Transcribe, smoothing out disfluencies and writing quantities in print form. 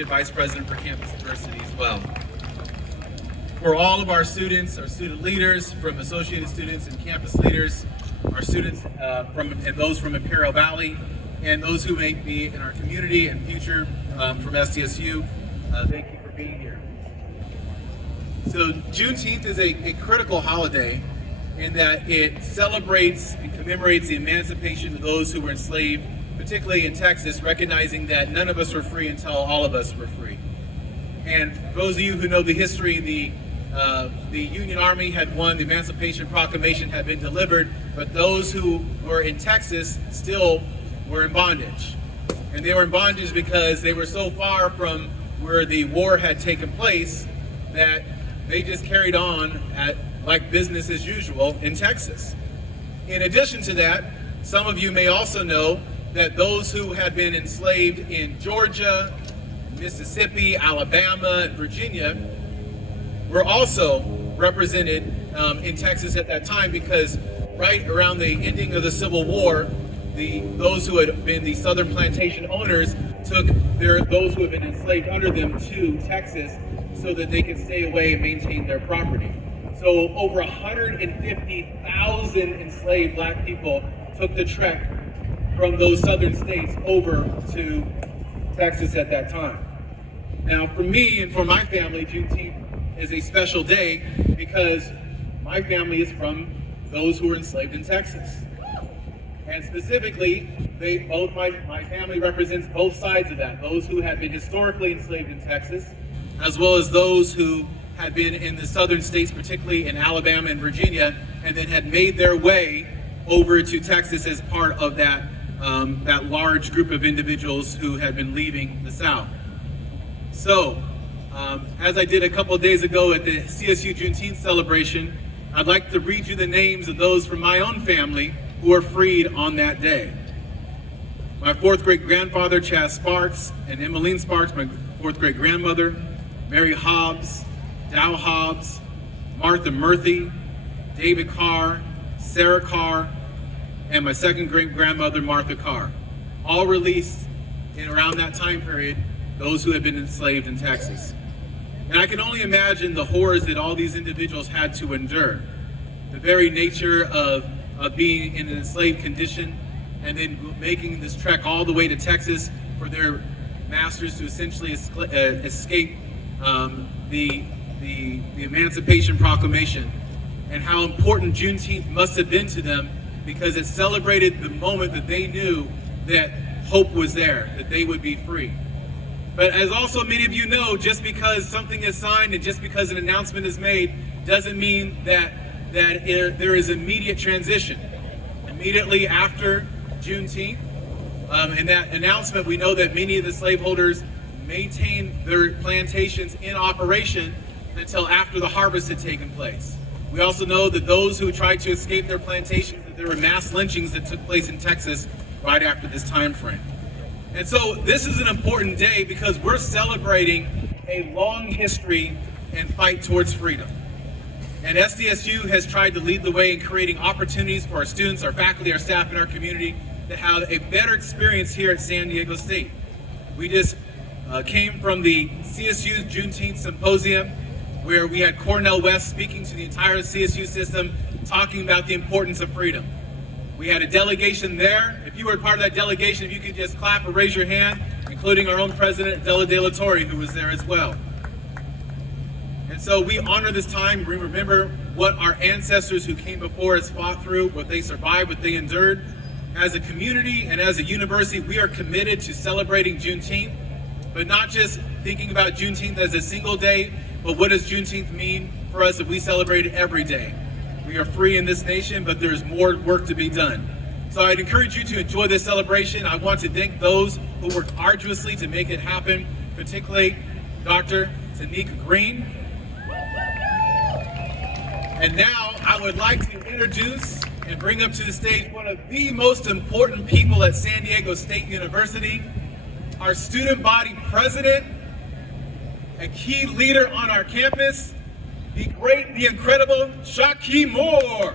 Vice President for Campus Diversity as well. For all of our students, our student leaders, from associated students and campus leaders, our students and those from Imperial Valley, and those who may be in our community and future from SDSU, thank you for being here. So Juneteenth is a critical holiday in that it celebrates and commemorates the emancipation of those who were enslaved, particularly in Texas, recognizing that none of us were free until all of us were free. And for those of you who know the history, the Union Army had won, the Emancipation Proclamation had been delivered, but those who were in Texas still were in bondage. And they were in bondage because they were so far from where the war had taken place that they just carried on like business as usual in Texas. In addition to that, some of you may also know that those who had been enslaved in Georgia, Mississippi, Alabama, and Virginia were also represented in Texas at that time, because right around the ending of the Civil War, those who had been the Southern plantation owners took those who had been enslaved under them to Texas so that they could stay away and maintain their property. So over 150,000 enslaved black people took the trek from those southern states over to Texas at that time. Now, for me and for my family, Juneteenth is a special day because my family is from those who were enslaved in Texas. And specifically, my family represents both sides of that, those who had been historically enslaved in Texas, as well as those who had been in the southern states, particularly in Alabama and Virginia, and then had made their way over to Texas as part of that large group of individuals who had been leaving the South. So, as I did a couple of days ago at the CSU Juneteenth celebration, I'd like to read you the names of those from my own family who were freed on that day. My fourth great grandfather, Chaz Sparks, and Emmeline Sparks, my fourth great grandmother, Mary Hobbs, Dow Hobbs, Martha Murphy, David Carr, Sarah Carr, and my second great grandmother, Martha Carr, all released in around that time period, those who had been enslaved in Texas. And I can only imagine the horrors that all these individuals had to endure. The very nature of being in an enslaved condition and then making this trek all the way to Texas for their masters to essentially escape the Emancipation Proclamation, and how important Juneteenth must have been to them, because it celebrated the moment that they knew that hope was there, that they would be free. But as also many of you know, just because something is signed and just because an announcement is made doesn't mean that there is immediate transition. Immediately after Juneteenth, in that announcement, we know that many of the slaveholders maintained their plantations in operation until after the harvest had taken place. We also know that those who tried to escape their plantations, that there were mass lynchings that took place in Texas right after this time frame. And so this is an important day because we're celebrating a long history and fight towards freedom. And SDSU has tried to lead the way in creating opportunities for our students, our faculty, our staff, and our community to have a better experience here at San Diego State. We just came from the CSU Juneteenth Symposium, where we had Cornel West speaking to the entire CSU system, talking about the importance of freedom. We had a delegation there. If you were part of that delegation, if you could just clap or raise your hand, including our own president, Adela De La Torre, who was there as well. And so we honor this time. We remember what our ancestors who came before us fought through, what they survived, what they endured. As a community and as a university, we are committed to celebrating Juneteenth, but not just thinking about Juneteenth as a single day, but what does Juneteenth mean for us if we celebrate it every day? We are free in this nation, but there's more work to be done. So I'd encourage you to enjoy this celebration. I want to thank those who worked arduously to make it happen, particularly Dr. Tanika Green. And now I would like to introduce and bring up to the stage one of the most important people at San Diego State University, our student body president, a key leader on our campus, the great, the incredible Shaquille Moore.